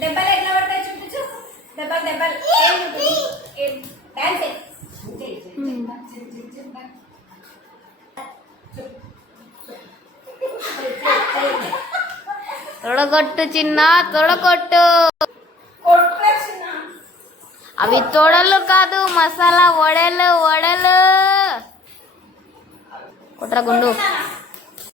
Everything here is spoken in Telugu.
దెబ్బలు ఎట్లా పడతాయి చూపించు. దెబ్బలు దెబ్బలు డాన్స్ తొడగొట్టు చిన్న తొడగొట్టు. అవి తొడలు కాదు, మసాలా వడలు వడలు. కుట్ర గుండు.